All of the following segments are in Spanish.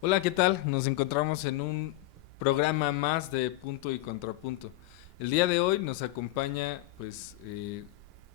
Hola, ¿qué tal? Nos encontramos en un programa más de Punto y Contrapunto. El día de hoy nos acompaña,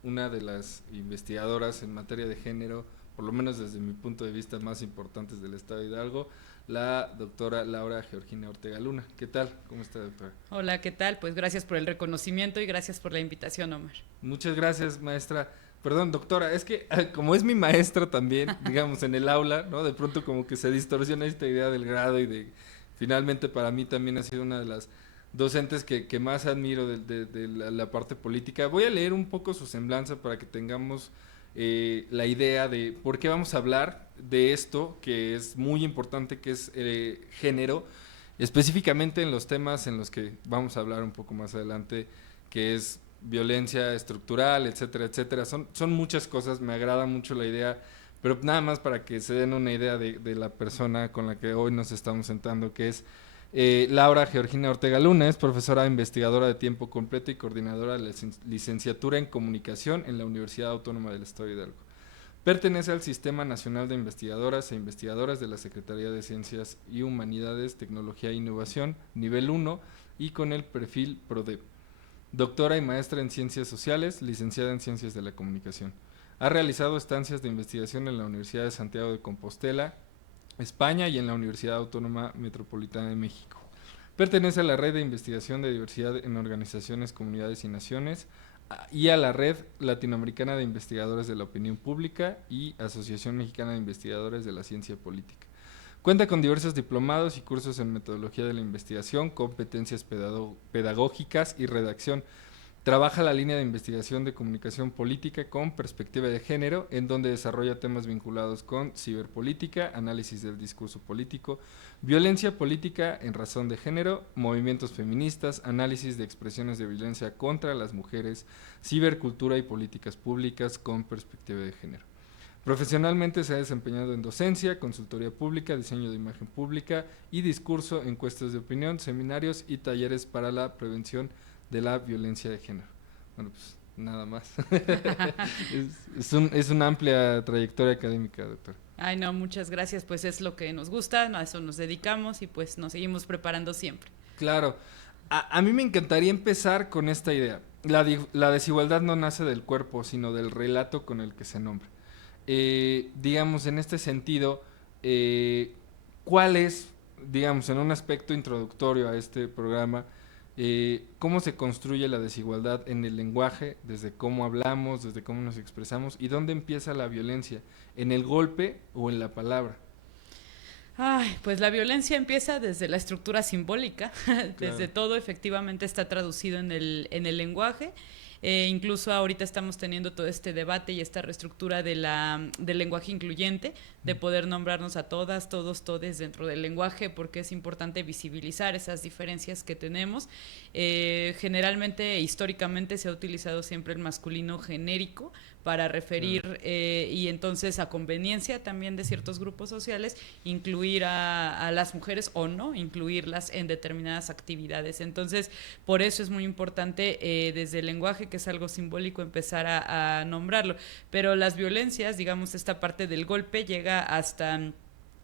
una de las investigadoras en materia de género, por lo menos desde mi punto de vista, más importantes del Estado de Hidalgo, la doctora Laura Georgina Ortega Luna. ¿Qué tal? ¿Cómo está, doctora? Hola, ¿qué tal? Pues gracias por el reconocimiento y gracias por la invitación, Omar. Muchas gracias, maestra. Perdón, doctora, es que como es mi maestra también, digamos, en el aula, ¿no? De pronto como que se distorsiona esta idea del grado y de, finalmente para mí también ha sido una de las docentes que más admiro de la parte política. Voy a leer un poco su semblanza para que tengamos la idea de por qué vamos a hablar de esto, que es muy importante, que es género, específicamente en los temas en los que vamos a hablar un poco más adelante, que es violencia estructural, etcétera, etcétera. Son muchas cosas, me agrada mucho la idea, pero nada más para que se den una idea de la persona con la que hoy nos estamos sentando, que es Laura Georgina Ortega Luna, es profesora investigadora de tiempo completo y coordinadora de la licenciatura en comunicación en la Universidad Autónoma del Estado de Hidalgo. Pertenece al Sistema Nacional de Investigadoras e Investigadoras de la Secretaría de Ciencias y Humanidades, Tecnología e Innovación, nivel 1, y con el perfil PRODEP. Doctora y maestra en Ciencias Sociales, licenciada en Ciencias de la Comunicación. Ha realizado estancias de investigación en la Universidad de Santiago de Compostela, España, y en la Universidad Autónoma Metropolitana de México. Pertenece a la Red de Investigación de Diversidad en Organizaciones, Comunidades y Naciones y a la Red Latinoamericana de Investigadores de la Opinión Pública y Asociación Mexicana de Investigadores de la Ciencia Política. Cuenta con diversos diplomados y cursos en metodología de la investigación, competencias pedagógicas y redacción. Trabaja la línea de investigación de comunicación política con perspectiva de género, en donde desarrolla temas vinculados con ciberpolítica, análisis del discurso político, violencia política en razón de género, movimientos feministas, análisis de expresiones de violencia contra las mujeres, cibercultura y políticas públicas con perspectiva de género. Profesionalmente se ha desempeñado en docencia, consultoría pública, diseño de imagen pública y discurso, encuestas de opinión, seminarios y talleres para la prevención de la violencia de género. Bueno, pues nada más. Es una amplia trayectoria académica, doctor. Ay, no, muchas gracias, pues es lo que nos gusta, a eso nos dedicamos y pues nos seguimos preparando siempre. Claro, a mí me encantaría empezar con esta idea. La desigualdad no nace del cuerpo, sino del relato con el que se nombra. Digamos, en este sentido, ¿cuál es, digamos, en un aspecto introductorio a este programa, cómo se construye la desigualdad en el lenguaje, desde cómo hablamos, desde cómo nos expresamos, y dónde empieza la violencia, en el golpe o en la palabra? Ay, pues la violencia empieza desde la estructura simbólica, desde Claro. todo efectivamente está traducido en el lenguaje. Incluso ahorita estamos teniendo todo este debate y esta reestructura del lenguaje incluyente, de poder nombrarnos a todas, todos, todes dentro del lenguaje, porque es importante visibilizar esas diferencias que tenemos. Generalmente, históricamente, se ha utilizado siempre el masculino genérico para referir Claro. y entonces a conveniencia también de ciertos grupos sociales incluir a las mujeres o no incluirlas en determinadas actividades. Entonces, por eso es muy importante desde el lenguaje, que es algo simbólico, empezar a nombrarlo. Pero las violencias, digamos, esta parte del golpe llega hasta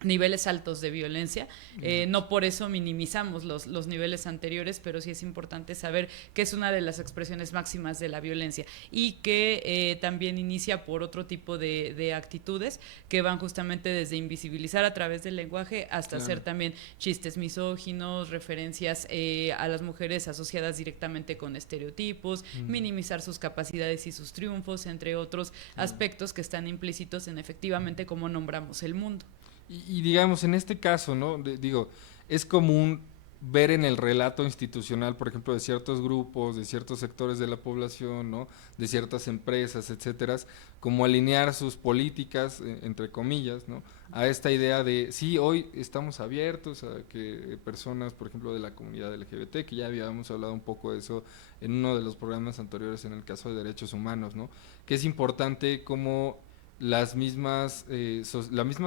niveles altos de violencia. Exacto. No por eso minimizamos los niveles anteriores, pero sí es importante saber que es una de las expresiones máximas de la violencia y que también inicia por otro tipo de actitudes que van justamente desde invisibilizar a través del lenguaje hasta hacer Claro. también chistes misóginos, referencias a las mujeres asociadas directamente con estereotipos, Mm, minimizar sus capacidades y sus triunfos, entre otros claro. aspectos que están implícitos en efectivamente cómo nombramos el mundo. Y digamos, en este caso, ¿no? Digo, es común ver en el relato institucional, por ejemplo, de ciertos grupos, de ciertos sectores de la población, ¿no? De ciertas empresas, etcétera, como alinear sus políticas, entre comillas, ¿no? A esta idea de, sí, hoy estamos abiertos a que personas, por ejemplo, de la comunidad LGBT, que ya habíamos hablado un poco de eso en uno de los programas anteriores en el caso de derechos humanos, ¿no? Que es importante como la misma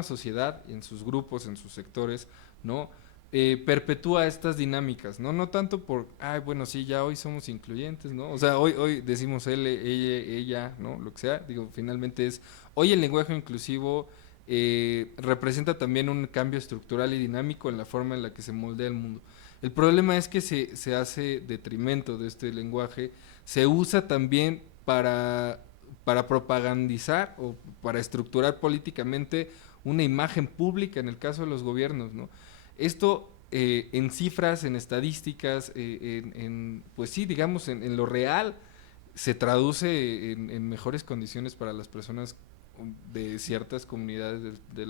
sociedad en sus grupos, en sus sectores, ¿no? Perpetúa estas dinámicas, ¿no? No tanto por, ay, bueno, sí, ya hoy somos incluyentes, ¿no? O sea, hoy decimos él, ella, ¿no? Lo que sea, digo, finalmente es, hoy el lenguaje inclusivo representa también un cambio estructural y dinámico en la forma en la que se moldea el mundo. El problema es que se hace detrimento de este lenguaje, se usa también para propagandizar o para estructurar políticamente una imagen pública en el caso de los gobiernos, ¿no? Esto en cifras, en estadísticas, pues sí, digamos, en lo real, se traduce en mejores condiciones para las personas de ciertas comunidades de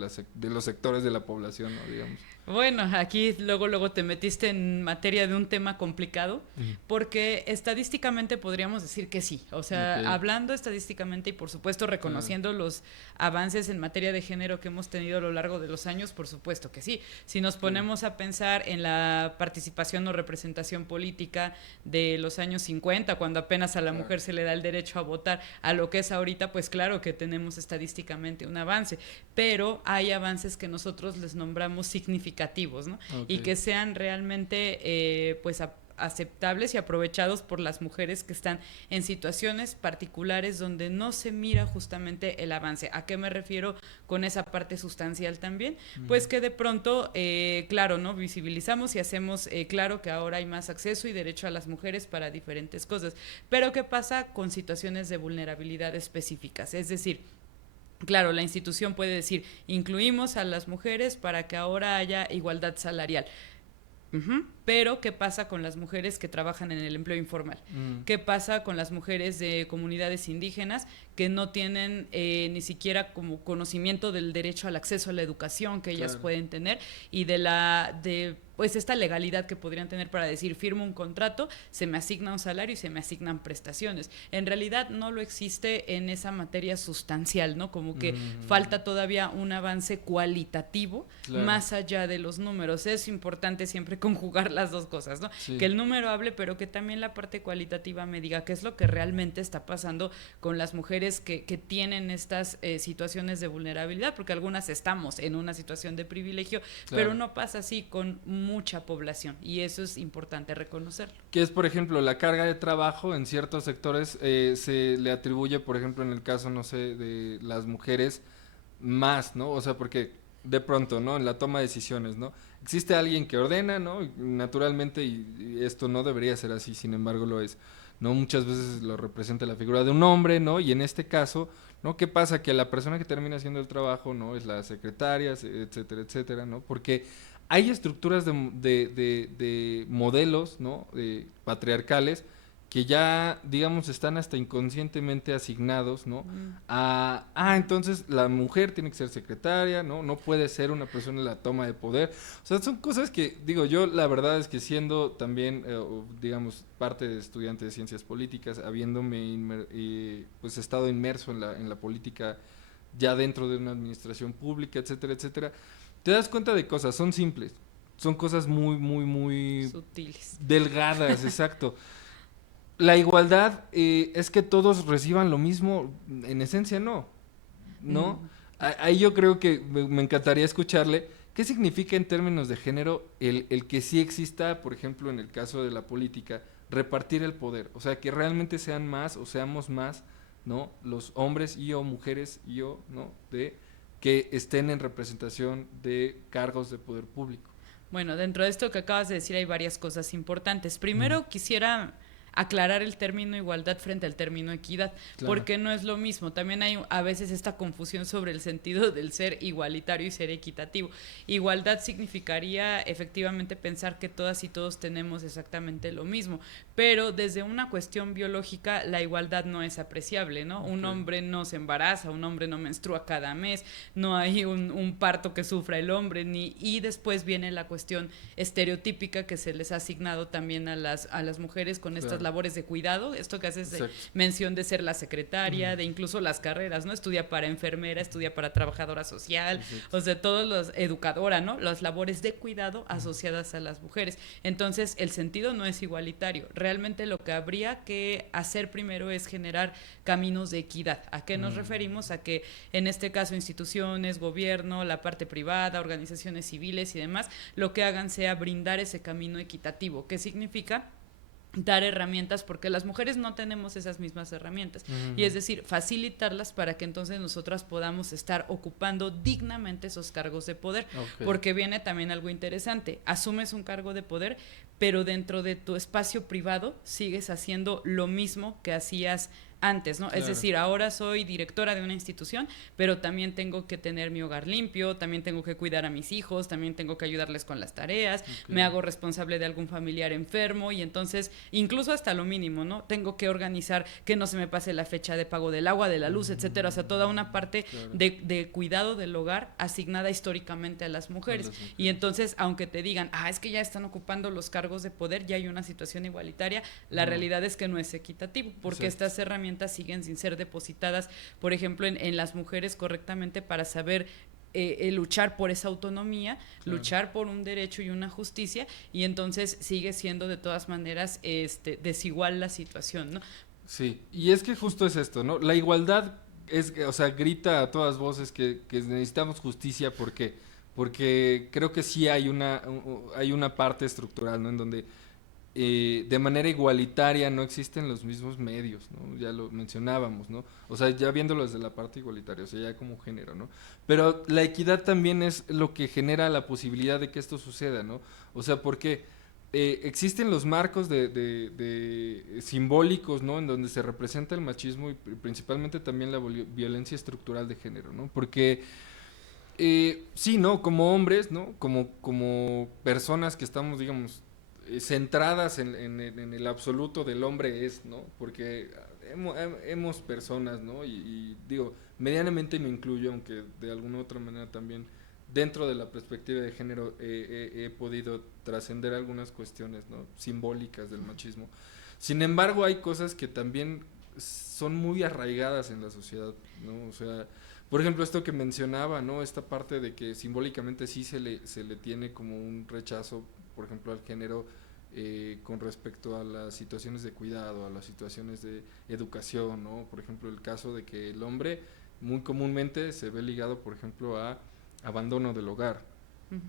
los sectores de la población, ¿no? Digamos. Bueno, aquí luego te metiste en materia de un tema complicado, porque estadísticamente podríamos decir que sí. O sea, Ok. hablando estadísticamente y por supuesto reconociendo los avances en materia de género que hemos tenido a lo largo de los años, por supuesto que sí. Si nos ponemos a pensar en la participación o representación política de los años 50, cuando apenas a la mujer se le da el derecho a votar, a lo que es ahorita, pues claro que tenemos estadísticamente un avance, pero hay avances que nosotros les nombramos significativos, ¿no? Okay. Y que sean realmente pues aceptables y aprovechados por las mujeres que están en situaciones particulares donde no se mira justamente el avance. ¿A qué me refiero con esa parte sustancial también? Pues que de pronto, claro, ¿no? Visibilizamos y hacemos claro que ahora hay más acceso y derecho a las mujeres para diferentes cosas. Pero ¿qué pasa con situaciones de vulnerabilidad específicas? Es decir, claro, la institución puede decir, incluimos a las mujeres para que ahora haya igualdad salarial. Pero, ¿qué pasa con las mujeres que trabajan en el empleo informal? ¿Qué pasa con las mujeres de comunidades indígenas que no tienen ni siquiera como conocimiento del derecho al acceso a la educación que ellas pueden tener y de pues esta legalidad que podrían tener para decir, firmo un contrato, se me asigna un salario y se me asignan prestaciones? En realidad no lo existe en esa materia sustancial, ¿no? Como que falta todavía un avance cualitativo más allá de los números. Es importante siempre conjugar las dos cosas, ¿no? Sí. Que el número hable, pero que también la parte cualitativa me diga qué es lo que realmente está pasando con las mujeres que tienen estas situaciones de vulnerabilidad, porque algunas estamos en una situación de privilegio, pero no pasa así con mucha población, y eso es importante reconocerlo. Que es, por ejemplo, la carga de trabajo en ciertos sectores se le atribuye, por ejemplo, en el caso, no sé, de las mujeres más, ¿no? O sea, porque de pronto, ¿no? En la toma de decisiones, ¿no? Existe alguien que ordena, ¿no? Y naturalmente, y esto no debería ser así, sin embargo lo es, ¿no? Muchas veces lo representa la figura de un hombre, ¿no? Y en este caso, ¿no? ¿Qué pasa? Que la persona que termina haciendo el trabajo, ¿no? Es la secretaria, etcétera, etcétera, ¿no? Porque hay estructuras de modelos, ¿no? Patriarcales que ya, digamos, están hasta inconscientemente asignados, ¿no? Entonces la mujer tiene que ser secretaria, ¿no? No puede ser una persona en la toma de poder. O sea, son cosas que, digo, yo la verdad es que siendo también, digamos, parte de estudiante de ciencias políticas, habiéndome pues estado inmerso en la política ya dentro de una administración pública, etcétera, etcétera, te das cuenta de cosas, son simples, son cosas muy sutiles, delgadas, exacto. La igualdad es que todos reciban lo mismo, en esencia no, ¿no? Ahí yo creo que me encantaría escucharle qué significa en términos de género el que sí exista, por ejemplo, en el caso de la política, repartir el poder, o sea, que realmente sean más o seamos más, ¿no? Los hombres y o mujeres y o, ¿no? Que estén en representación de cargos de poder público. Bueno, dentro de esto que acabas de decir hay varias cosas importantes. Primero, quisiera aclarar el término igualdad frente al término equidad, porque no es lo mismo. También hay a veces esta confusión sobre el sentido del ser igualitario y ser equitativo. Igualdad significaría efectivamente pensar que todas y todos tenemos exactamente lo mismo, pero desde una cuestión biológica la igualdad no es apreciable, ¿no? Un hombre no se embaraza, un hombre no menstrua cada mes, no hay un parto que sufra el hombre, y después viene la cuestión estereotípica que se les ha asignado también a las mujeres con estas labores de cuidado, esto que haces mención de ser la secretaria, de incluso las carreras, ¿no? Estudia para enfermera, estudia para trabajadora social, o sea, todos los educadora, ¿no? Las labores de cuidado asociadas a las mujeres. Entonces, el sentido no es igualitario. Realmente lo que habría que hacer primero es generar caminos de equidad. ¿A qué nos referimos? A que, en este caso, instituciones, gobierno, la parte privada, organizaciones civiles y demás, lo que hagan sea brindar ese camino equitativo. ¿Qué significa? dar herramientas, porque las mujeres no tenemos esas mismas herramientas, y es decir, facilitarlas para que entonces nosotras podamos estar ocupando dignamente esos cargos de poder, porque viene también algo interesante, asumes un cargo de poder, pero dentro de tu espacio privado sigues haciendo lo mismo que hacías antes, ¿no? Claro. Es decir, ahora soy directora de una institución, pero también tengo que tener mi hogar limpio, también tengo que cuidar a mis hijos, también tengo que ayudarles con las tareas, me hago responsable de algún familiar enfermo, y entonces, incluso hasta lo mínimo, ¿no? Tengo que organizar que no se me pase la fecha de pago del agua, de la luz, etcétera. O sea, toda una parte de cuidado del hogar asignada históricamente a las mujeres. Y entonces, aunque te digan, es que ya están ocupando los cargos de poder, ya hay una situación igualitaria, la realidad es que no es equitativo, porque estas herramientas siguen sin ser depositadas, por ejemplo, en las mujeres correctamente, para saber luchar por esa autonomía, luchar por un derecho y una justicia, y entonces sigue siendo de todas maneras desigual la situación, ¿no? Sí, y es que justo es esto, ¿no? La igualdad es, o sea, grita a todas voces que necesitamos justicia. ¿Por qué? Porque creo que sí hay una parte estructural, ¿no? En donde de manera igualitaria no existen los mismos medios, ¿no? Ya lo mencionábamos, ¿no? O sea, ya viéndolo desde la parte igualitaria, o sea, ya como género, ¿no? Pero la equidad también es lo que genera la posibilidad de que esto suceda, ¿no? O sea, porque existen los marcos de simbólicos, ¿no? En donde se representa el machismo y principalmente también la violencia estructural de género, ¿no? Porque sí, ¿no? Como hombres, ¿no? Como personas que estamos, digamos, centradas en el absoluto del hombre es, ¿no? Porque hemos personas, ¿no? Y digo, medianamente me incluyo, aunque de alguna otra manera también dentro de la perspectiva de género he podido trascender algunas cuestiones, ¿no? Simbólicas del machismo. Sin embargo, hay cosas que también son muy arraigadas en la sociedad, ¿no? O sea, por ejemplo, esto que mencionaba, ¿no? Esta parte de que simbólicamente sí se le tiene como un rechazo, por ejemplo, al género, con respecto a las situaciones de cuidado, a las situaciones de educación, ¿no? Por ejemplo, el caso de que el hombre muy comúnmente se ve ligado, por ejemplo, a abandono del hogar,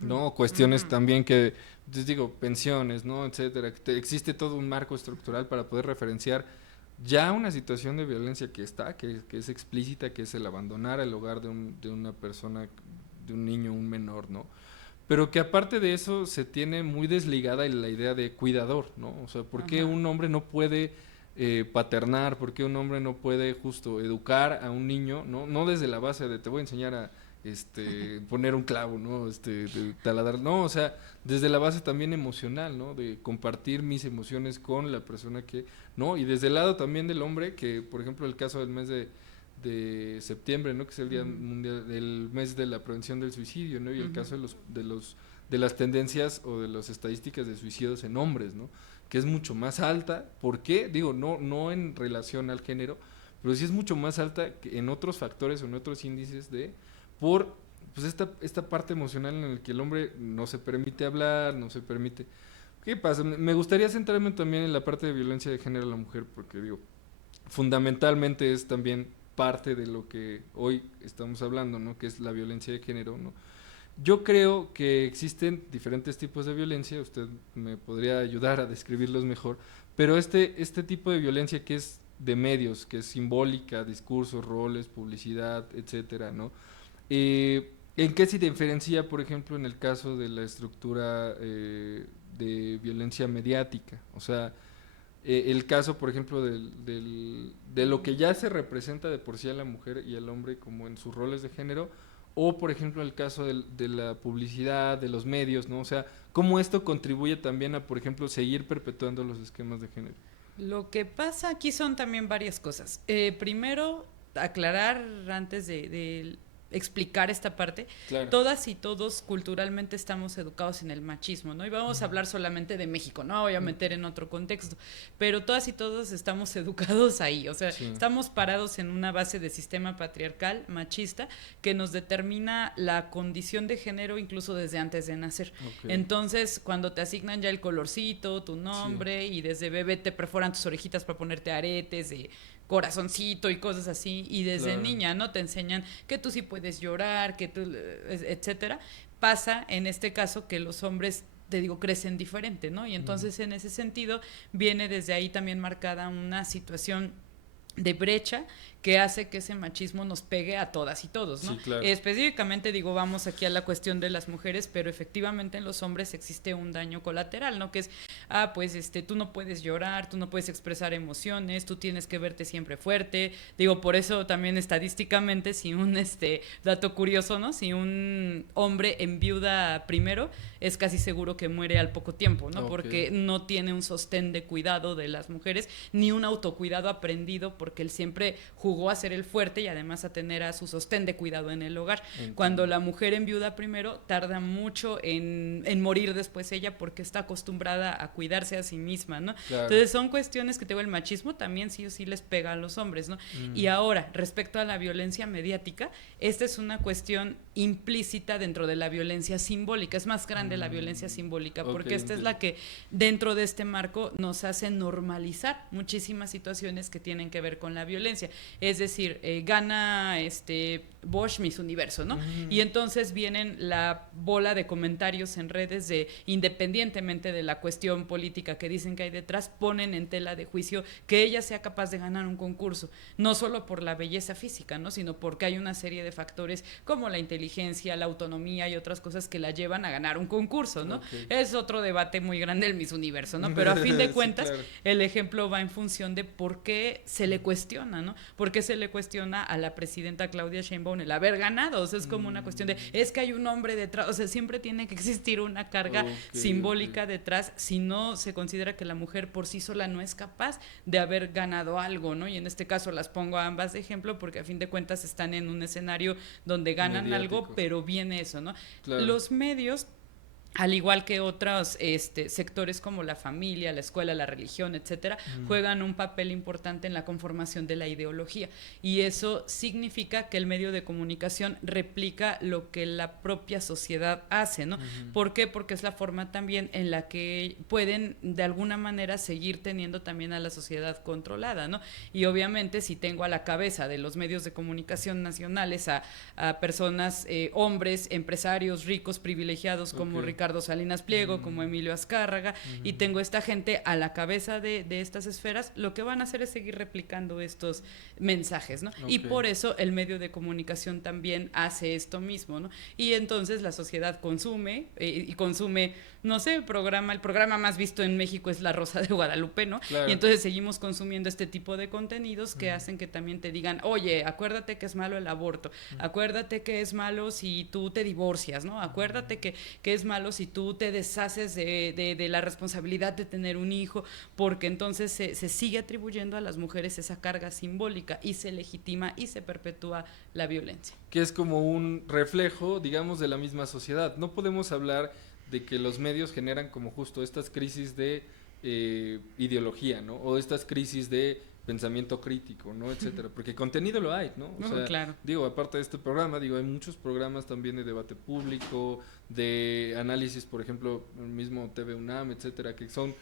¿no? Cuestiones también que, les digo, pensiones, ¿no? Etcétera. Existe todo un marco estructural para poder referenciar ya una situación de violencia que es explícita, que es el abandonar el hogar de una persona, de un niño, un menor, ¿no? Pero que aparte de eso se tiene muy desligada la idea de cuidador, ¿no? O sea, ¿por qué un hombre no puede paternar? ¿Por qué un hombre no puede justo educar a un niño? No desde la base de te voy a enseñar a poner un clavo, ¿no? De taladrar, no, o sea, desde la base también emocional, ¿no? De compartir mis emociones con la persona que, ¿no? Y desde el lado también del hombre, que por ejemplo el caso del mes de septiembre, ¿no? Que es el día mundial, del mes de la prevención del suicidio, ¿no? Y el caso de las tendencias o de las estadísticas de suicidios en hombres, ¿no? Que es mucho más alta. ¿Por qué? Digo, no en relación al género, pero sí es mucho más alta que en otros factores o en otros índices por pues esta parte emocional en la que el hombre no se permite hablar, no se permite. ¿Qué pasa? Me gustaría centrarme también en la parte de violencia de género a la mujer, porque digo, fundamentalmente es también parte de lo que hoy estamos hablando, ¿no? Que es la violencia de género, ¿no? Yo creo que existen diferentes tipos de violencia, usted me podría ayudar a describirlos mejor, pero este tipo de violencia que es de medios, que es simbólica, discursos, roles, publicidad, etcétera, ¿no? ¿En qué se diferencia, por ejemplo, en el caso de la estructura de violencia mediática? O sea, el caso, por ejemplo, de lo que ya se representa de por sí a la mujer y al hombre como en sus roles de género, o por ejemplo el caso de la publicidad, de los medios, ¿no? O sea, cómo esto contribuye también a, por ejemplo, seguir perpetuando los esquemas de género. Lo que pasa aquí son también varias cosas. Primero, aclarar antes de explicar esta parte, claro. Todas y todos culturalmente estamos educados en el machismo, ¿no? Y vamos a hablar solamente de México, no voy a meter en otro contexto, pero todas y todos estamos educados ahí, o sea, estamos parados en una base de sistema patriarcal, machista, que nos determina la condición de género incluso desde antes de nacer. Entonces, cuando te asignan ya el colorcito, tu nombre, y desde bebé te perforan tus orejitas para ponerte aretes de corazoncito y cosas así, y desde niña, ¿no? Te enseñan que tú sí puedes llorar, que tú, etcétera. Pasa en este caso que los hombres te digo, crecen diferente, ¿no? Y entonces en ese sentido viene desde ahí también marcada una situación de brecha que hace que ese machismo nos pegue a todas y todos, ¿no? Sí, claro. Específicamente digo, vamos aquí a la cuestión de las mujeres, pero efectivamente en los hombres existe un daño colateral, ¿no? Que es, pues tú no puedes llorar, tú no puedes expresar emociones, tú tienes que verte siempre fuerte. Digo, por eso también estadísticamente, si un dato curioso, ¿no? Si un hombre enviuda primero, es casi seguro que muere al poco tiempo, ¿no? Okay. Porque no tiene un sostén de cuidado de las mujeres, ni un autocuidado aprendido, porque él siempre jugó a ser el fuerte y además a tener a su sostén de cuidado en el hogar. Entiendo. Cuando la mujer enviuda primero, tarda mucho en morir después ella, porque está acostumbrada a cuidarse a sí misma, ¿no? Claro. Entonces son cuestiones que, te digo, el machismo también sí o sí les pega a los hombres, ¿no? Y ahora, respecto a la violencia mediática, esta es una cuestión implícita dentro de la violencia simbólica, es más grande la violencia simbólica, porque esta es la que dentro de este marco nos hace normalizar muchísimas situaciones que tienen que ver con la violencia. Es decir, gana Bosch Miss Universo, ¿no? Y entonces vienen la bola de comentarios en redes de, independientemente de la cuestión política que dicen que hay detrás, ponen en tela de juicio que ella sea capaz de ganar un concurso, no solo por la belleza física, ¿no? Sino porque hay una serie de factores como la inteligencia, la autonomía y otras cosas que la llevan a ganar un concurso, ¿no? Es otro debate muy grande el Miss Universo, ¿no? Pero a fin de cuentas, sí, claro, el ejemplo va en función de por qué se le cuestiona, ¿no? ¿Por qué se le cuestiona a la presidenta Claudia Sheinbaum el haber ganado? O sea, es como una cuestión de, es que hay un hombre detrás, o sea, siempre tiene que existir una carga simbólica detrás, si no se considera que la mujer por sí sola no es capaz de haber ganado algo, ¿no? Y en este caso las pongo a ambas de ejemplo porque a fin de cuentas están en un escenario donde ganan mediático, algo, pero viene eso, ¿no? Claro. Los medios, al igual que otros sectores como la familia, la escuela, la religión, etcétera, juegan un papel importante en la conformación de la ideología. Y eso significa que el medio de comunicación replica lo que la propia sociedad hace, ¿no? ¿Por qué? Porque es la forma también en la que pueden, de alguna manera, seguir teniendo también a la sociedad controlada, ¿no? Y obviamente, si tengo a la cabeza de los medios de comunicación nacionales a personas, hombres, empresarios, ricos, privilegiados, como Ricardo Salinas Pliego, como Emilio Azcárraga, y tengo esta gente a la cabeza de estas esferas, lo que van a hacer es seguir replicando estos mensajes, ¿no? Y por eso el medio de comunicación también hace esto mismo, ¿no? Y entonces la sociedad consume, y consume, no sé, el programa más visto en México es La Rosa de Guadalupe, ¿no? Claro. Y entonces seguimos consumiendo este tipo de contenidos que hacen que también te digan, oye, acuérdate que es malo el aborto, acuérdate que es malo si tú te divorcias, ¿no? Acuérdate que es malo si tú te deshaces de la responsabilidad de tener un hijo, porque entonces se sigue atribuyendo a las mujeres esa carga simbólica y se legitima y se perpetúa la violencia. Que es como un reflejo, digamos, de la misma sociedad. No podemos hablar de que los medios generan como justo estas crisis de ideología, ¿no? O estas crisis de pensamiento crítico, ¿no? Etcétera, porque contenido lo hay, ¿no? O sea, claro. Digo, aparte de este programa, digo, hay muchos programas también de debate público, de análisis, por ejemplo, el mismo TV UNAM, etcétera, que son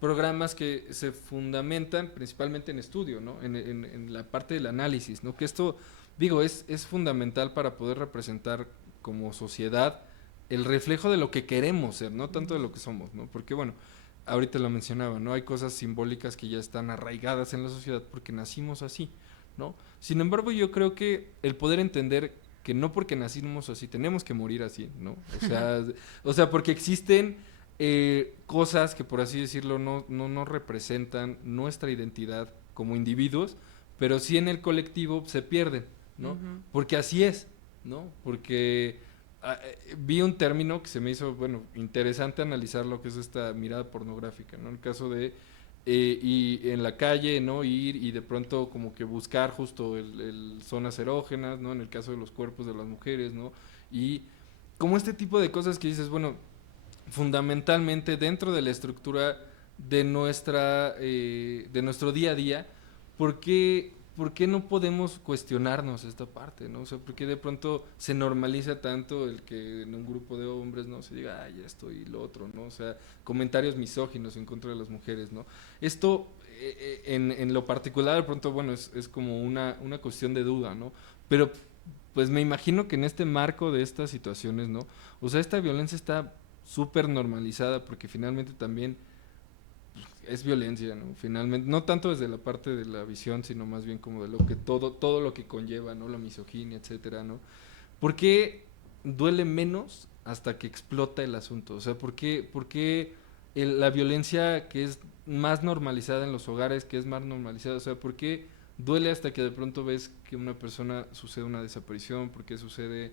programas que se fundamentan principalmente en estudio, ¿no? En la parte del análisis, ¿no? Que esto, digo, es fundamental para poder representar como sociedad el reflejo de lo que queremos ser, no tanto de lo que somos, ¿no? Porque, bueno, ahorita lo mencionaba, ¿no? Hay cosas simbólicas que ya están arraigadas en la sociedad porque nacimos así, ¿no? Sin embargo, yo creo que el poder entender que no porque nacimos así tenemos que morir así, ¿no? O sea, porque existen cosas que, por así decirlo, no representan nuestra identidad como individuos, pero sí en el colectivo se pierden, ¿no? Porque así es, ¿no? Porque vi un término que se me hizo, bueno, interesante analizar lo que es esta mirada pornográfica, ¿no? El caso de y en la calle, ¿no? Ir y de pronto como que buscar justo el zonas erógenas, ¿no? En el caso de los cuerpos de las mujeres, ¿no? Y como este tipo de cosas que dices, bueno, fundamentalmente dentro de la estructura de nuestro día a día, ¿por qué no podemos cuestionarnos esta parte, ¿no? O sea, ¿por qué de pronto se normaliza tanto el que en un grupo de hombres, ¿no? Se diga, ay, esto y lo otro, ¿no? O sea, comentarios misóginos en contra de las mujeres, ¿no? Esto, en lo particular, de pronto, bueno, es como una cuestión de duda, ¿no? Pero, pues me imagino que en este marco de estas situaciones, ¿no? O sea, esta violencia está súper normalizada, porque finalmente también es violencia, ¿no? Finalmente, no tanto desde la parte de la visión, sino más bien como de lo que todo lo que conlleva, ¿no? La misoginia, etcétera, ¿no? ¿Por qué duele menos hasta que explota el asunto? O sea, ¿por qué la violencia que es más normalizada en los hogares, que es más normalizada, o sea, ¿por qué duele hasta que de pronto ves que una persona sucede una desaparición? ¿Por qué sucede,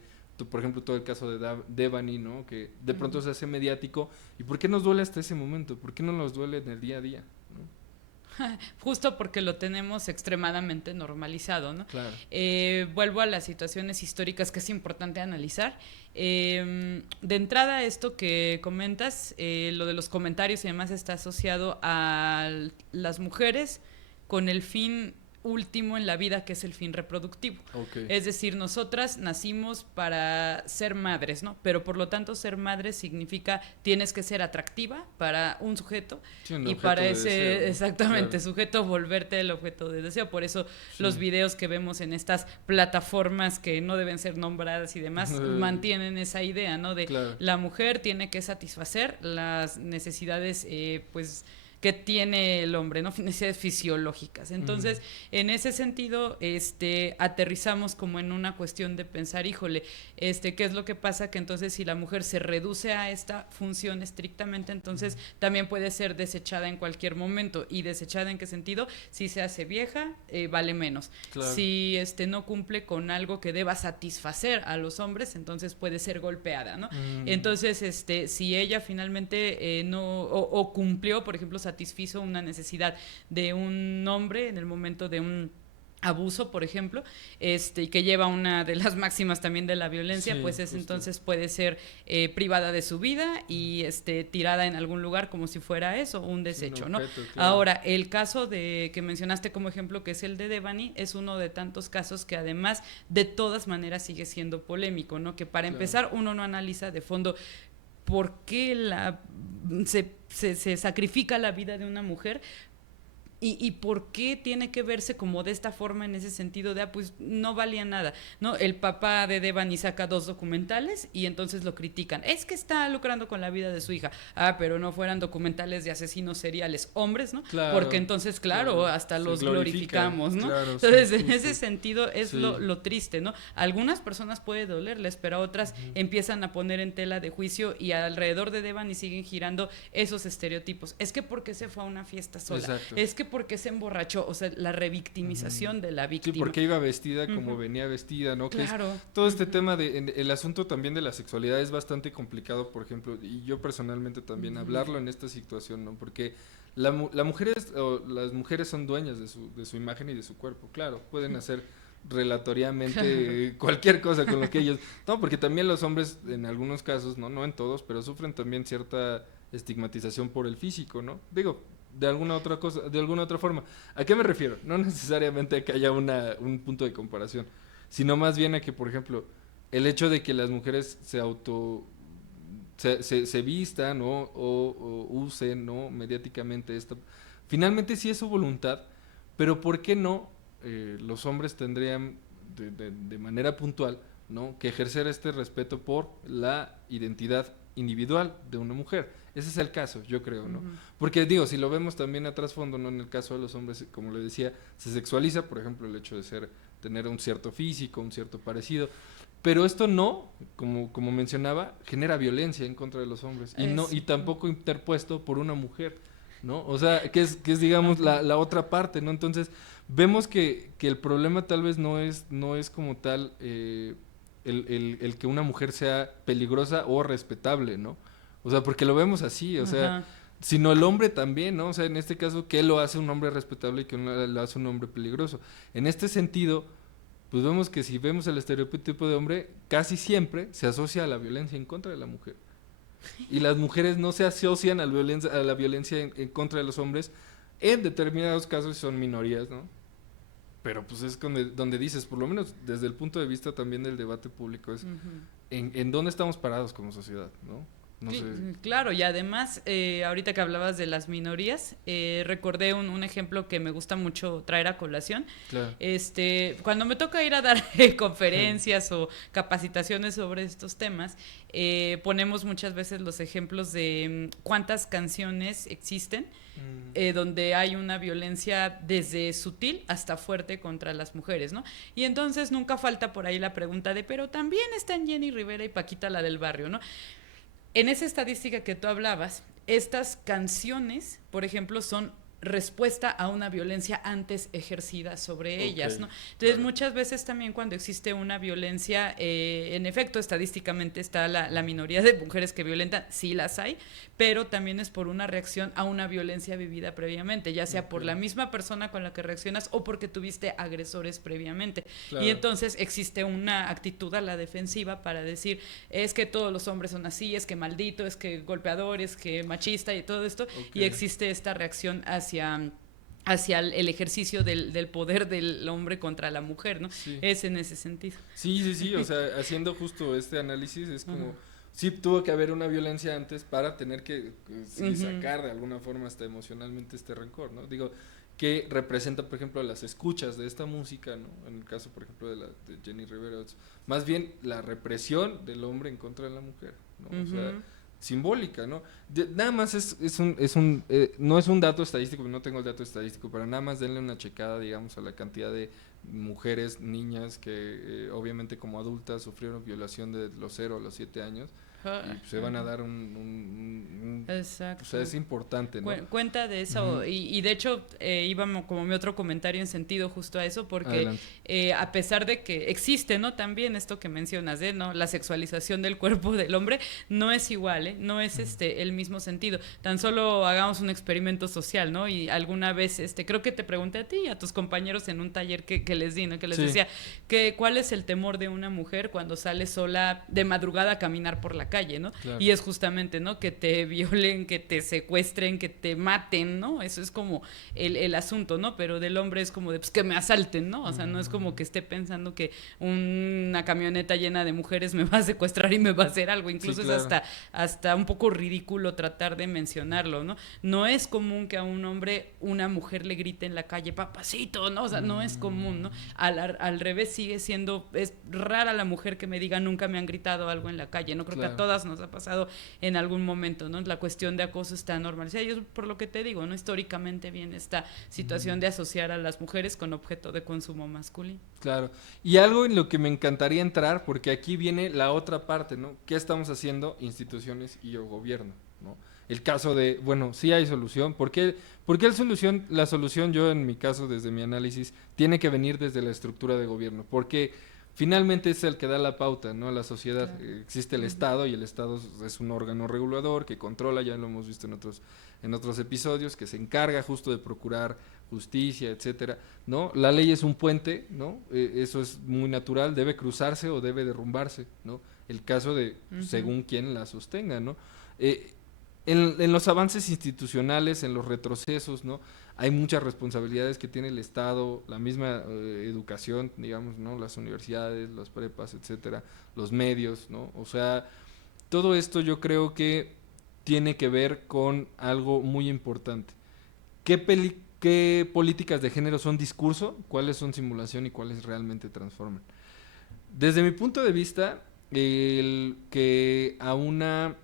por ejemplo, todo el caso de Devani, ¿no? Que de pronto se hace mediático. ¿Y por qué nos duele hasta ese momento? ¿Por qué no nos duele en el día a día? ¿No? Justo porque lo tenemos extremadamente normalizado, ¿no? Claro. Vuelvo a las situaciones históricas que es importante analizar. De entrada, esto que comentas, lo de los comentarios y demás está asociado a las mujeres con el fin último en la vida, que es el fin reproductivo. Okay. Es decir, nosotras nacimos para ser madres, ¿no? Pero por lo tanto ser madre significa tienes que ser atractiva para un sujeto, sí, y para ese deseo, ¿no? Exactamente, claro, sujeto volverte el objeto de deseo. Por eso sí, los videos que vemos en estas plataformas que no deben ser nombradas y demás mantienen esa idea, ¿no? De claro, la mujer tiene que satisfacer las necesidades, pues que tiene el hombre, ¿no? Necesidades fisiológicas. Entonces, en ese sentido, aterrizamos como en una cuestión de pensar, híjole, ¿qué es lo que pasa? Que entonces si la mujer se reduce a esta función estrictamente, entonces también puede ser desechada en cualquier momento. ¿Y desechada en qué sentido? Si se hace vieja, vale menos. Claro. Si no cumple con algo que deba satisfacer a los hombres, entonces puede ser golpeada, ¿no? Entonces, si ella finalmente no, o cumplió, por ejemplo, satisfizo una necesidad de un hombre en el momento de un abuso, por ejemplo, y que lleva una de las máximas también de la violencia, sí, pues es justo, entonces puede ser privada de su vida y tirada en algún lugar como si fuera eso, un desecho, un objeto, ¿no? Claro. Ahora, el caso de que mencionaste como ejemplo, que es el de Devani, es uno de tantos casos que además de todas maneras sigue siendo polémico, ¿no? Que para empezar uno no analiza de fondo por qué se sacrifica la vida de una mujer. ¿Y por qué tiene que verse como de esta forma en ese sentido de, pues no valía nada, ¿no? El papá de Devani saca 2 documentales y entonces lo critican. Es que está lucrando con la vida de su hija. Pero no fueran documentales de asesinos seriales hombres, ¿no? Claro, porque entonces, claro, hasta los glorificamos, ¿no? Claro, entonces, sí, en ese sentido es sí, lo triste, ¿no? A algunas personas puede dolerles, pero a otras empiezan a poner en tela de juicio y alrededor de Devani siguen girando esos estereotipos. Es que porque se fue a una fiesta sola. Exacto. Es que porque se emborrachó, o sea, la revictimización de la víctima. Sí, porque iba vestida como venía vestida, ¿no? Claro. Que es, todo este tema el asunto también de la sexualidad es bastante complicado, por ejemplo, y yo personalmente también hablarlo en esta situación, ¿no? Porque las mujeres son dueñas de su imagen y de su cuerpo, claro, pueden hacer relatoriamente cualquier cosa con lo que ellos, no, porque también los hombres en algunos casos, no en todos, pero sufren también cierta estigmatización por el físico, ¿no? Digo, de alguna otra forma. ¿A qué me refiero? No necesariamente a que haya un punto de comparación, sino más bien a que, por ejemplo, el hecho de que las mujeres se vistan, ¿no? o usen, ¿no? mediáticamente esto, finalmente sí es su voluntad, pero ¿por qué no los hombres tendrían de manera puntual, ¿no? que ejercer este respeto por la identidad individual de una mujer? Ese es el caso, yo creo, ¿no? Porque digo, si lo vemos también a trasfondo, ¿no? En el caso de los hombres, como le decía, se sexualiza, por ejemplo, el hecho de tener un cierto físico, un cierto parecido, pero esto no, como mencionaba, genera violencia en contra de los hombres y tampoco interpuesto por una mujer, ¿no? O sea, que es digamos la otra parte, ¿no? Entonces, vemos que el problema tal vez no es como tal el que una mujer sea peligrosa o respetable, ¿no? O sea, porque lo vemos así, o sea, sino el hombre también, ¿no? O sea, en este caso, ¿qué lo hace un hombre respetable y qué lo hace un hombre peligroso? En este sentido, pues vemos que si vemos el estereotipo de hombre, casi siempre se asocia a la violencia en contra de la mujer. Y las mujeres no se asocian a la violencia en contra de los hombres, en determinados casos son minorías, ¿no? Pero pues es donde dices, por lo menos desde el punto de vista también del debate público, es en dónde estamos parados como sociedad, ¿no? No sé. Claro, y además, ahorita que hablabas de las minorías, recordé un ejemplo que me gusta mucho traer a colación. Claro. Cuando me toca ir a dar conferencias o capacitaciones sobre estos temas, ponemos muchas veces los ejemplos de cuántas canciones existen donde hay una violencia desde sutil hasta fuerte contra las mujeres, ¿no? Y entonces nunca falta por ahí la pregunta de, pero también están Jenny Rivera y Paquita la del barrio, ¿no? En esa estadística que tú hablabas, estas canciones, por ejemplo, son respuesta a una violencia antes ejercida sobre ellas, ¿no? Entonces, claro, muchas veces también cuando existe una violencia, en efecto, estadísticamente está la minoría de mujeres que violentan, sí las hay, pero también es por una reacción a una violencia vivida previamente, ya sea por la misma persona con la que reaccionas o porque tuviste agresores previamente. Claro. Y entonces existe una actitud a la defensiva para decir, es que todos los hombres son así, es que maldito, es que golpeador, es que machista y todo esto, y existe esta reacción hacia el ejercicio del poder del hombre contra la mujer, ¿no? Sí. Es en ese sentido. Sí, o sea, haciendo justo este análisis es como, sí tuvo que haber una violencia antes para tener que sacar de alguna forma hasta emocionalmente este rencor, ¿no? Digo, que representa, por ejemplo, las escuchas de esta música, ¿no? En el caso, por ejemplo, de Jenny Rivera, más bien la represión del hombre en contra de la mujer, ¿no? O sea, simbólica, ¿no? Nada más no es un dato estadístico, no tengo el dato estadístico, pero nada más denle una checada, digamos, a la cantidad de mujeres, niñas que obviamente como adultas sufrieron violación de los 0 a los 7 años. Y se van a dar Exacto. O sea, es importante, ¿no? Cuenta de eso, y de hecho iba como mi otro comentario en sentido justo a eso, porque a pesar de que existe, ¿no? También esto que mencionas, ¿no? La sexualización del cuerpo del hombre no es igual, no es el mismo sentido. Tan solo hagamos un experimento social, ¿no? Y alguna vez, creo que te pregunté a ti y a tus compañeros en un taller que les di, ¿no? Que les decía, ¿cuál es el temor de una mujer cuando sale sola de madrugada a caminar por la calle, ¿no? Claro. Y es justamente, ¿no? Que te violen, que te secuestren, que te maten, ¿no? Eso es como el asunto, ¿no? Pero del hombre es como de, pues, que me asalten, ¿no? O sea, no es como que esté pensando que una camioneta llena de mujeres me va a secuestrar y me va a hacer algo. Incluso claro, es hasta un poco ridículo tratar de mencionarlo, ¿no? No es común que a un hombre una mujer le grite en la calle, papacito, ¿no? O sea, no es común, ¿no? Al revés sigue siendo, es rara la mujer que me diga nunca me han gritado algo en la calle, ¿no? Creo que a todas nos ha pasado en algún momento, ¿no? La cuestión de acoso está normalizada y es por lo que te digo, ¿no? Históricamente viene esta situación de asociar a las mujeres con objeto de consumo masculino. Claro, y algo en lo que me encantaría entrar, porque aquí viene la otra parte, ¿no? ¿Qué estamos haciendo instituciones y el gobierno, ¿no? El caso de, bueno, sí hay solución, ¿por qué la solución yo en mi caso, desde mi análisis, tiene que venir desde la estructura de gobierno? Porque finalmente es el que da la pauta, ¿no? A la sociedad. Claro. Existe el Estado y el Estado es un órgano regulador que controla, ya lo hemos visto en otros episodios, que se encarga justo de procurar justicia, etcétera, ¿no? La ley es un puente, ¿no? Eso es muy natural, debe cruzarse o debe derrumbarse, ¿no? El caso de según quién la sostenga, ¿no? En los avances institucionales, en los retrocesos, ¿no? Hay muchas responsabilidades que tiene el Estado, la misma educación, digamos, ¿no? Las universidades, las prepas, etcétera, los medios, ¿no? O sea, todo esto yo creo que tiene que ver con algo muy importante. ¿Qué políticas de género son discurso? ¿Cuáles son simulación y cuáles realmente transforman? Desde mi punto de vista, el que a una...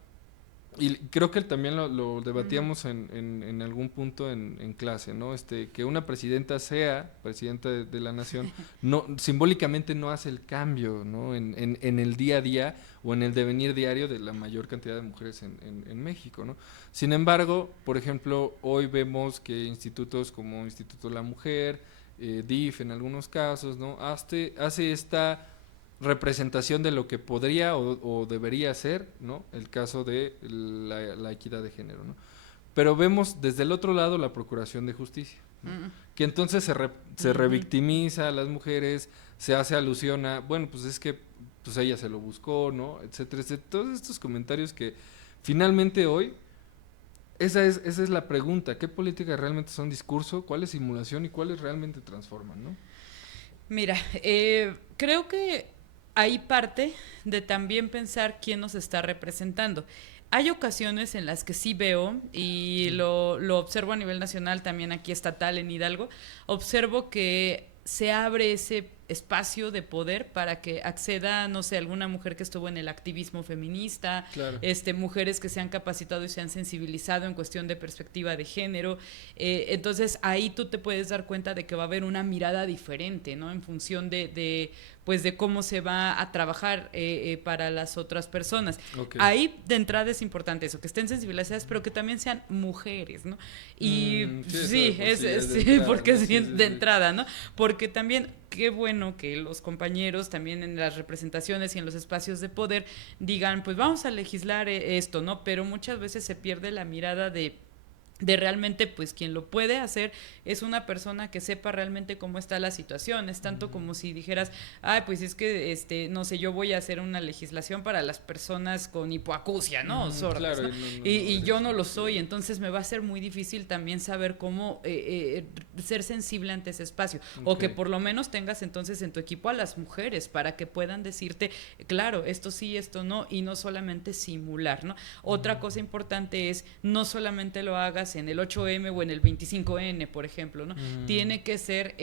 Y creo que también lo debatíamos en algún punto en clase, ¿no? Que una presidenta sea presidenta de la nación, no, simbólicamente no hace el cambio, ¿no? En el día a día o en el devenir diario de la mayor cantidad de mujeres en México, ¿no? Sin embargo, por ejemplo, hoy vemos que institutos como Instituto de la Mujer, DIF en algunos casos, ¿no? Hace esta representación de lo que podría o debería ser, ¿no? El caso de la equidad de género, ¿no? Pero vemos desde el otro lado la procuración de justicia, ¿no? Que entonces se revictimiza a las mujeres, se hace alusión a, bueno, pues es que pues ella se lo buscó, ¿no? Etcétera, etcétera. Todos estos comentarios que finalmente hoy esa es la pregunta, ¿qué políticas realmente son discurso, cuál es simulación y cuáles realmente transforman, ¿no? Mira, creo que ahí parte de también pensar quién nos está representando. Hay ocasiones en las que sí veo, y lo observo a nivel nacional, también aquí estatal en Hidalgo, observo que se abre ese espacio de poder para que acceda, no sé, alguna mujer que estuvo en el activismo feminista, Claro. mujeres que se han capacitado y se han sensibilizado en cuestión de perspectiva de género. Entonces ahí tú te puedes dar cuenta de que va a haber una mirada diferente, ¿no? En función pues de cómo se va a trabajar para las otras personas. Okay. Ahí de entrada es importante eso, que estén sensibilizadas, pero que también sean mujeres, ¿no? Y sí, sí, porque ¿no? De entrada, ¿no? Porque también qué bueno que los compañeros también en las representaciones y en los espacios de poder digan, pues vamos a legislar esto, ¿no? Pero muchas veces se pierde la mirada de realmente, pues quien lo puede hacer es una persona que sepa realmente cómo está la situación. Es tanto como si dijeras, ay, pues es que, no sé, yo voy a hacer una legislación para las personas con hipoacusia, ¿no? Sordas, claro, ¿no? Y yo no lo soy, entonces me va a ser muy difícil también saber cómo ser sensible ante ese espacio. O que por lo menos tengas entonces en tu equipo a las mujeres para que puedan decirte, claro, esto sí, esto no, y no solamente simular, ¿no? Otra cosa importante es, no solamente lo hagas en el 8M o en el 25N, por ejemplo, ¿no? Tiene que ser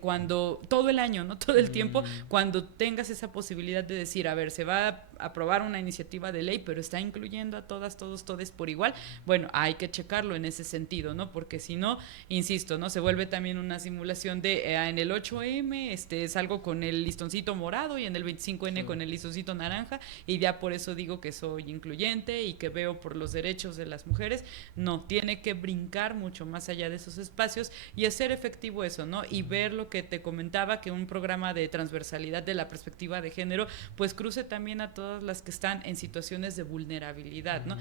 cuando todo el año, ¿no? Todo el tiempo, cuando tengas esa posibilidad de decir, a ver, se va a aprobar una iniciativa de ley, pero está incluyendo a todas, todos, todes por igual. Bueno, hay que checarlo en ese sentido, ¿no? Porque si no, insisto, ¿no? Se vuelve también una simulación de en el 8M es algo con el listoncito morado y en el 25N con el listoncito naranja, y ya por eso digo que soy incluyente y que veo por los derechos de las mujeres. No, tiene que brincar mucho más allá de esos espacios y hacer efectivo eso, ¿no? Y ver lo que te comentaba, que un programa de transversalidad de la perspectiva de género, pues cruce también a todas las que están en situaciones de vulnerabilidad, ¿no?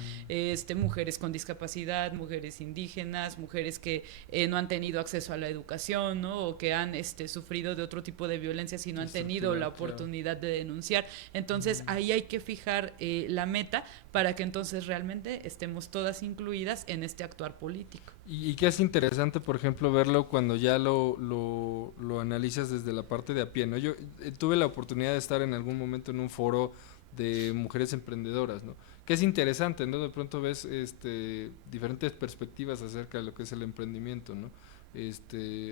Mujeres con discapacidad, mujeres indígenas, mujeres que no han tenido acceso a la educación, ¿no? O que han sufrido de otro tipo de violencia si no han tenido la oportunidad de denunciar. Entonces ahí hay que fijar la meta para que entonces realmente estemos todas incluidas en este actuar político. Y que es interesante, por ejemplo, verlo cuando ya lo analizas desde la parte de a pie, ¿no? Yo tuve la oportunidad de estar en algún momento en un foro de mujeres emprendedoras, ¿no? Que es interesante, ¿no? De pronto ves diferentes perspectivas acerca de lo que es el emprendimiento, ¿no?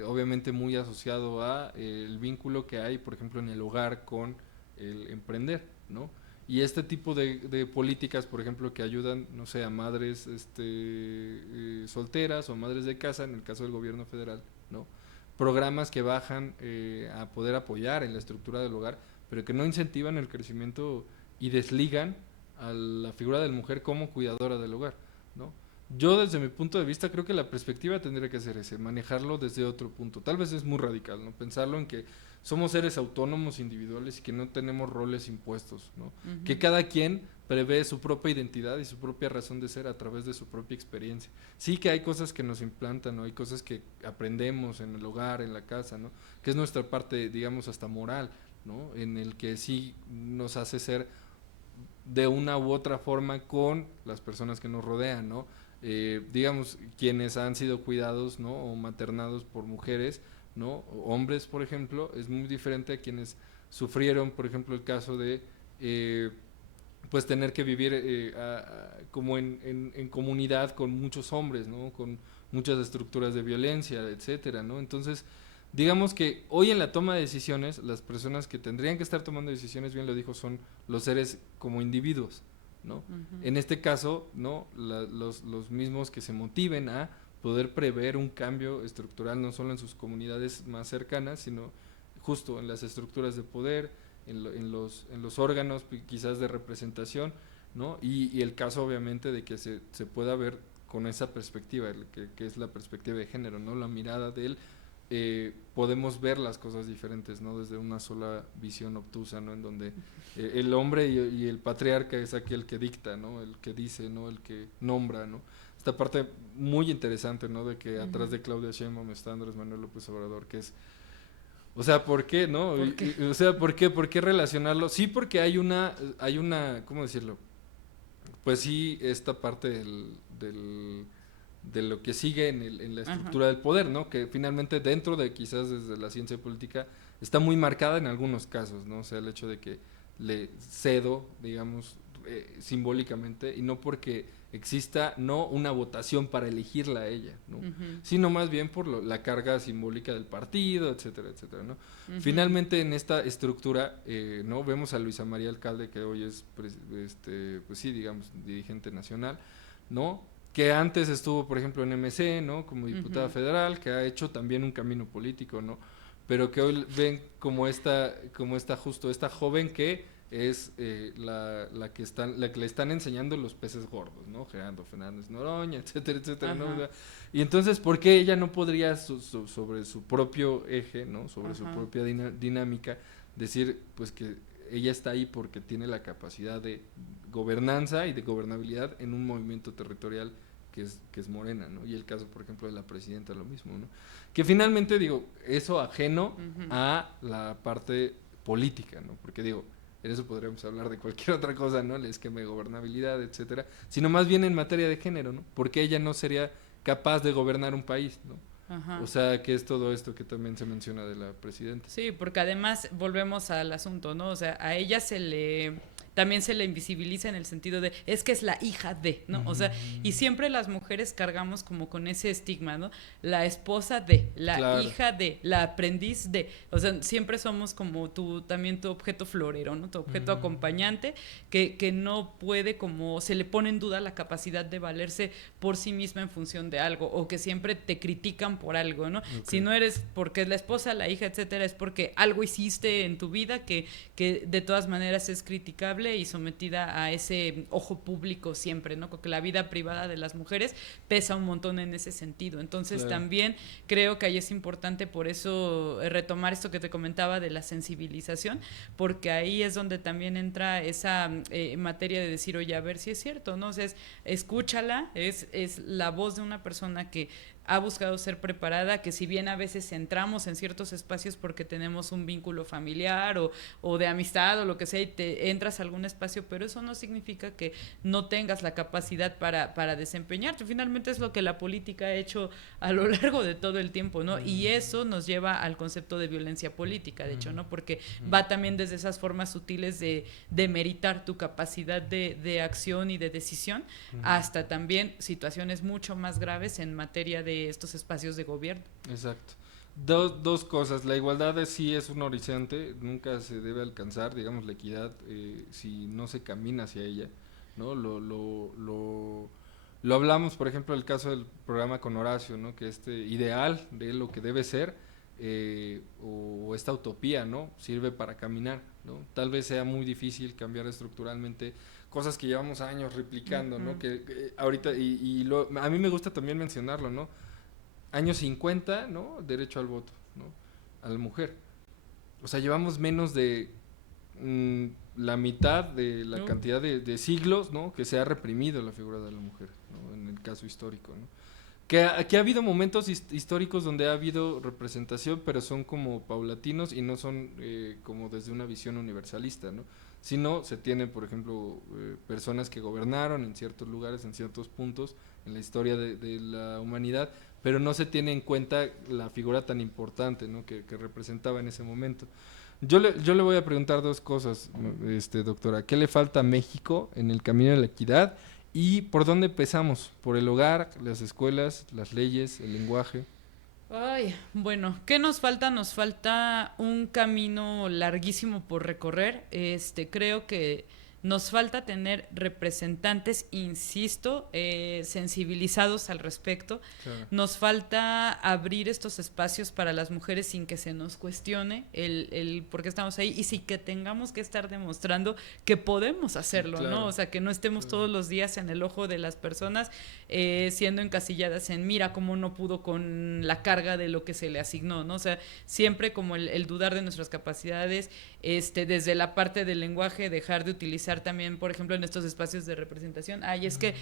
Obviamente muy asociado a el vínculo que hay, por ejemplo, en el hogar con el emprender, ¿no? Y este tipo de políticas, por ejemplo, que ayudan, no sé, a madres solteras o madres de casa, en el caso del gobierno federal, ¿no? Programas que bajan a poder apoyar en la estructura del hogar, pero que no incentivan el crecimiento y desligan a la figura de la mujer como cuidadora del hogar, ¿no? Yo desde mi punto de vista creo que la perspectiva tendría que ser ese, manejarlo desde otro punto. Tal vez es muy radical, ¿no? Pensarlo en que somos seres autónomos, individuales y que no tenemos roles impuestos, ¿no? Que cada quien prevé su propia identidad y su propia razón de ser a través de su propia experiencia. Sí que hay cosas que nos implantan, ¿no? Hay cosas que aprendemos en el hogar, en la casa, ¿no? Que es nuestra parte, digamos, hasta moral, ¿no? En el que sí nos hace ser de una u otra forma con las personas que nos rodean, ¿no? Digamos, quienes han sido cuidados, ¿no? O maternados por mujeres, ¿no? O hombres, por ejemplo, es muy diferente a quienes sufrieron, por ejemplo, el caso de pues tener que vivir como en comunidad con muchos hombres, ¿no? Con muchas estructuras de violencia, etcétera, ¿no? Entonces, digamos que hoy en la toma de decisiones, las personas que tendrían que estar tomando decisiones, bien lo dijo, son los seres como individuos, ¿no? En este caso, ¿no? Los mismos que se motiven a poder prever un cambio estructural no solo en sus comunidades más cercanas, sino justo en las estructuras de poder, en los órganos quizás de representación, ¿no? Y el caso obviamente de que se pueda ver con esa perspectiva, que es la perspectiva de género, ¿no? La mirada de él, podemos ver las cosas diferentes, ¿no? Desde una sola visión obtusa, ¿no? En donde el hombre y el patriarca es aquel que dicta, ¿no? El que dice, ¿no? El que nombra, ¿no? Esta parte muy interesante, ¿no? De que atrás de Claudia Sheinbaum está Andrés Manuel López Obrador, que es, o sea, ¿por qué, no? ¿Por qué? O sea, ¿por qué relacionarlo? Sí, porque hay una, ¿cómo decirlo? Pues sí, esta parte de lo que sigue en la estructura del poder, ¿no? Que finalmente dentro de quizás desde la ciencia política está muy marcada en algunos casos, ¿no? O sea, el hecho de que le cedo, digamos, simbólicamente, y no porque exista no una votación para elegirla a ella, ¿no? Sino más bien por la carga simbólica del partido, etcétera, etcétera, ¿no? Finalmente, en esta estructura, ¿no? Vemos a Luisa María Alcalde, que hoy es, pues sí, digamos, dirigente nacional, ¿no? Que antes estuvo, por ejemplo, en MC, ¿no? Como diputada federal, que ha hecho también un camino político, ¿no? Pero que hoy ven como esta justo, esta joven que es la que le están enseñando los peces gordos, ¿no? Gerardo Fernández Noroña, etcétera, etcétera, ¿no? Y entonces, ¿por qué ella no podría sobre su propio eje, ¿no? Sobre su propia dinámica, decir, pues que ella está ahí porque tiene la capacidad de gobernanza y de gobernabilidad en un movimiento territorial que es Morena, ¿no? Y el caso, por ejemplo, de la presidenta, lo mismo, ¿no? Que finalmente, digo, eso ajeno a la parte política, ¿no? Porque digo, en eso podríamos hablar de cualquier otra cosa, ¿no? El esquema de gobernabilidad, etcétera, sino más bien en materia de género, ¿no? Porque ella no sería capaz de gobernar un país, ¿no? O sea, que es todo esto que también se menciona de la presidenta. Sí, porque además volvemos al asunto, ¿no? O sea, a ella también se le invisibiliza en el sentido de, es que es la hija de, ¿no? O sea, y siempre las mujeres cargamos como con ese estigma, ¿no? La esposa de, la hija de, la aprendiz de, o sea, siempre somos como también tu objeto florero, ¿no? Tu objeto acompañante, que no puede como, se le pone en duda la capacidad de valerse por sí misma en función de algo, o que siempre te critican por algo, ¿no? Si no eres porque es la esposa, la hija, etcétera, es porque algo hiciste en tu vida que de todas maneras es criticable y sometida a ese ojo público siempre, ¿no? Porque la vida privada de las mujeres pesa un montón en ese sentido. Entonces también creo que ahí es importante por eso retomar esto que te comentaba de la sensibilización, porque ahí es donde también entra esa materia de decir, oye, a ver si es cierto, ¿no? O sea, escúchala, es la voz de una persona que ha buscado ser preparada, que si bien a veces entramos en ciertos espacios porque tenemos un vínculo familiar o de amistad o lo que sea y te entras a algún espacio, pero eso no significa que no tengas la capacidad para desempeñarte. Finalmente es lo que la política ha hecho a lo largo de todo el tiempo, ¿no? Y eso nos lleva al concepto de violencia política, de hecho, ¿no? Porque va también desde esas formas sutiles de meritar tu capacidad de acción y de decisión, hasta también situaciones mucho más graves en materia de estos espacios de gobierno. Exacto. Dos cosas. La igualdad sí es un horizonte, nunca se debe alcanzar, digamos, la equidad, si no se camina hacia ella, ¿no? Lo hablamos, por ejemplo, el caso del programa con Horacio, ¿no? Que este ideal de lo que debe ser, o esta utopía, ¿no? Sirve para caminar, ¿no? Tal vez sea muy difícil cambiar estructuralmente cosas que llevamos años replicando, ¿no? Que ahorita, a mí me gusta también mencionarlo, ¿no? Años 50, ¿no? Derecho al voto, ¿no? A la mujer. O sea, llevamos menos de la mitad de la cantidad de siglos, ¿no? Que se ha reprimido la figura de la mujer, ¿no? En el caso histórico, ¿no? Que ha habido momentos históricos donde ha habido representación, pero son como paulatinos y no son como desde una visión universalista, ¿no? Sino se tienen, por ejemplo, personas que gobernaron en ciertos lugares, en ciertos puntos en la historia de la humanidad, pero no se tiene en cuenta la figura tan importante, ¿no? que representaba en ese momento. Yo le voy a preguntar dos cosas, doctora. ¿Qué le falta a México en el camino de la equidad? ¿Y por dónde empezamos? ¿Por el hogar, las escuelas, las leyes, el lenguaje? Ay, bueno, ¿qué nos falta? Nos falta un camino larguísimo por recorrer. Creo que nos falta tener representantes, insisto, sensibilizados al respecto. Claro. Nos falta abrir estos espacios para las mujeres sin que se nos cuestione el por qué estamos ahí y sin que tengamos que estar demostrando que podemos hacerlo, claro, ¿no? O sea, que no estemos claro, todos los días en el ojo de las personas siendo encasilladas en mira cómo no pudo con la carga de lo que se le asignó, ¿no? O sea, siempre como el dudar de nuestras capacidades, desde la parte del lenguaje, dejar de utilizar también, por ejemplo, en estos espacios de representación, es que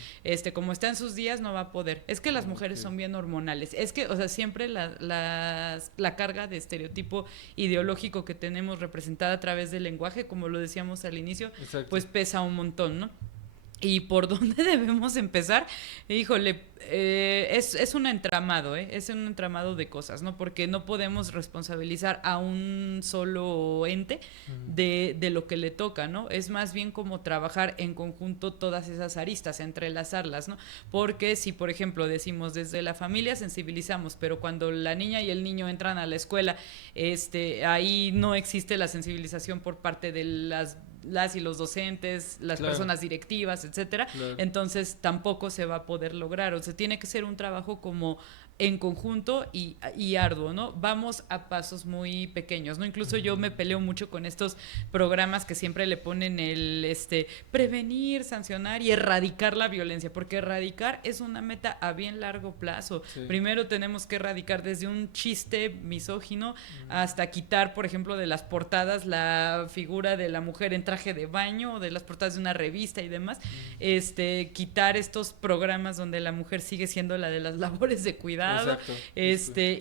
como está en sus días no va a poder, es que las mujeres son bien hormonales, es que, o sea, siempre la carga de estereotipo ideológico que tenemos representada a través del lenguaje, como lo decíamos al inicio, exacto, pues pesa un montón, ¿no? ¿Y por dónde debemos empezar? Híjole, es un entramado, es un entramado de cosas, ¿no? Porque no podemos responsabilizar a un solo ente de lo que le toca, ¿no? Es más bien como trabajar en conjunto todas esas aristas, entrelazarlas, ¿no? Porque si, por ejemplo, decimos desde la familia sensibilizamos, pero cuando la niña y el niño entran a la escuela, ahí no existe la sensibilización por parte de las y los docentes, las Claro. personas directivas, etcétera, Claro. entonces tampoco se va a poder lograr. O sea, tiene que ser un trabajo como en conjunto y arduo, ¿no? Vamos a pasos muy pequeños, ¿no? Incluso yo me peleo mucho con estos programas que siempre le ponen el prevenir, sancionar y erradicar la violencia, porque erradicar es una meta a bien largo plazo. Sí. Primero tenemos que erradicar desde un chiste misógino hasta quitar, por ejemplo, de las portadas la figura de la mujer en traje de baño, o de las portadas de una revista y demás, quitar estos programas donde la mujer sigue siendo la de las labores de cuidado. Exacto,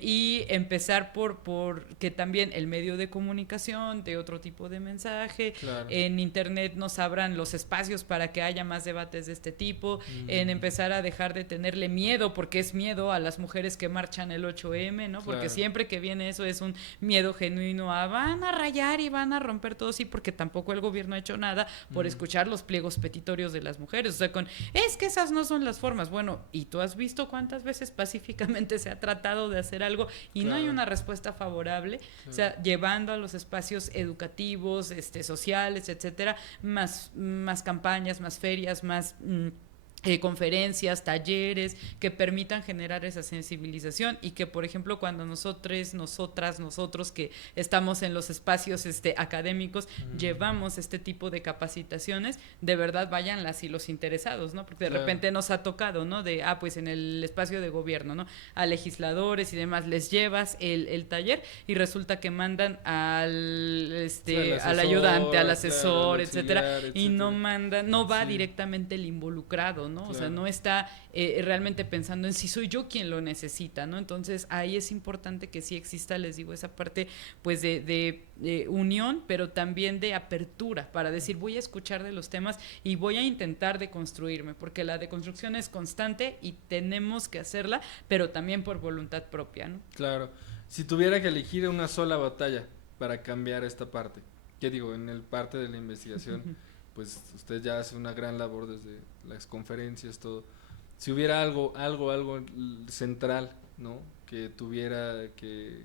Y empezar por que también el medio de comunicación de otro tipo de mensaje, claro. en internet nos abran los espacios para que haya más debates de este tipo, en empezar a dejar de tenerle miedo, porque es miedo a las mujeres que marchan el 8M, ¿no? Porque Claro. siempre que viene eso es un miedo genuino a van a rayar y van a romper todo, sí, porque tampoco el gobierno ha hecho nada por escuchar los pliegos petitorios de las mujeres, o sea, es que esas no son las formas. Bueno, ¿y tú has visto cuántas veces pacíficamente se ha tratado de hacer algo y claro. no hay una respuesta favorable? Claro. O sea, llevando a los espacios educativos, sociales, etcétera, más campañas, más ferias, más conferencias, talleres que permitan generar esa sensibilización, y que, por ejemplo, cuando nosotros que estamos en los espacios académicos llevamos este tipo de capacitaciones, de verdad vayan las y los interesados, ¿no? Porque de repente nos ha tocado, ¿no? Pues en el espacio de gobierno, ¿no? A legisladores y demás les llevas el taller y resulta que mandan al al ayudante, al asesor, claro, etcétera, y no va directamente el involucrado, ¿no? Claro. O sea, no está realmente pensando en si soy yo quien lo necesita, ¿no? Entonces ahí es importante que sí exista, les digo, esa parte pues de unión, pero también de apertura para decir voy a escuchar de los temas y voy a intentar deconstruirme, porque la deconstrucción es constante y tenemos que hacerla, pero también por voluntad propia, ¿no? Claro. Si tuviera que elegir una sola batalla para cambiar esta parte, ¿qué digo? En el parte de la investigación, pues usted ya hace una gran labor desde las conferencias, todo. Si hubiera algo central, ¿no? Que tuviera que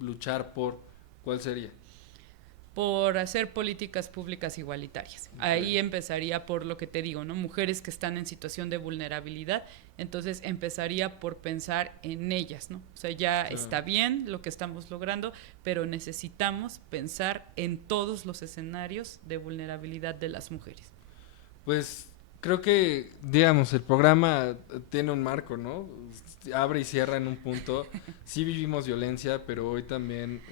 luchar por, ¿cuál sería? Por hacer políticas públicas igualitarias. Okay. Ahí empezaría por lo que te digo, ¿no? Mujeres que están en situación de vulnerabilidad, entonces empezaría por pensar en ellas, ¿no? O sea, ya está bien lo que estamos logrando, pero necesitamos pensar en todos los escenarios de vulnerabilidad de las mujeres. Pues creo que, digamos, el programa tiene un marco, ¿no? Abre y cierra en un punto. Sí vivimos violencia, pero hoy también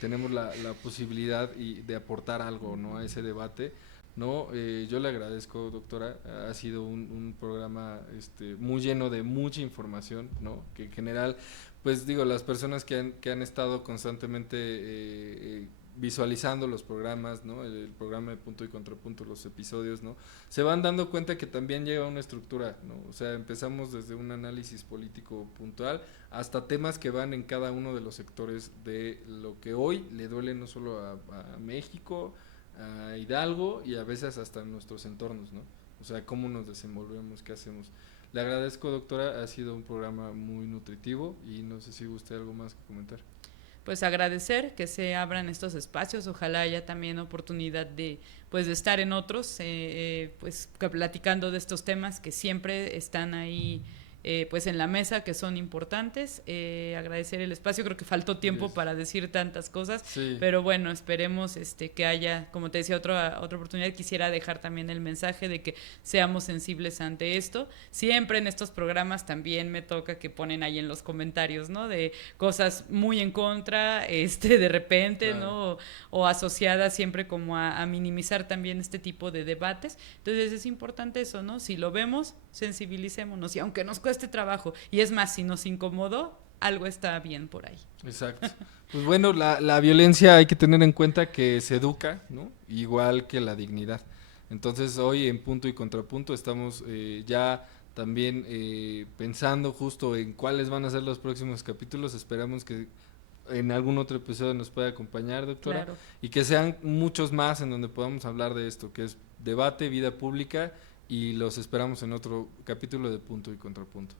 tenemos la posibilidad de aportar algo, ¿no? A ese debate, ¿no? Yo le agradezco, doctora. Ha sido un programa muy lleno de mucha información, ¿no? Que en general, pues digo, las personas que han estado constantemente visualizando los programas, ¿no? El programa de Punto y Contrapunto, los episodios, ¿no? Se van dando cuenta que también lleva una estructura, ¿no? O sea, empezamos desde un análisis político puntual hasta temas que van en cada uno de los sectores de lo que hoy le duele no solo a México, a Hidalgo y a veces hasta en nuestros entornos, ¿no? O sea, cómo nos desenvolvemos, qué hacemos. Le agradezco, doctora, ha sido un programa muy nutritivo y no sé si usted algo más que comentar. Pues agradecer que se abran estos espacios, ojalá haya también oportunidad de estar en otros, pues platicando de estos temas que siempre están ahí pues en la mesa, que son importantes. Agradecer el espacio, creo que faltó tiempo para decir tantas cosas, pero bueno, esperemos que haya, como te decía, otra oportunidad. Quisiera dejar también el mensaje de que seamos sensibles ante esto. Siempre en estos programas también me toca que ponen ahí en los comentarios, ¿no? De cosas muy en contra, de repente, ¿no? O asociadas siempre como a minimizar también este tipo de debates. Entonces es importante eso, ¿no? Si lo vemos, sensibilicémonos, y aunque nos cueste trabajo, y es más, si nos incomodó, algo está bien por ahí. Exacto. Pues bueno, la violencia hay que tener en cuenta que se educa, ¿no? Igual que la dignidad. Entonces hoy en Punto y Contrapunto estamos ya también pensando justo en cuáles van a ser los próximos capítulos. Esperamos que en algún otro episodio nos pueda acompañar, doctora, Claro. y que sean muchos más en donde podamos hablar de esto, que es debate, vida pública, y los esperamos en otro capítulo de Punto y Contrapunto.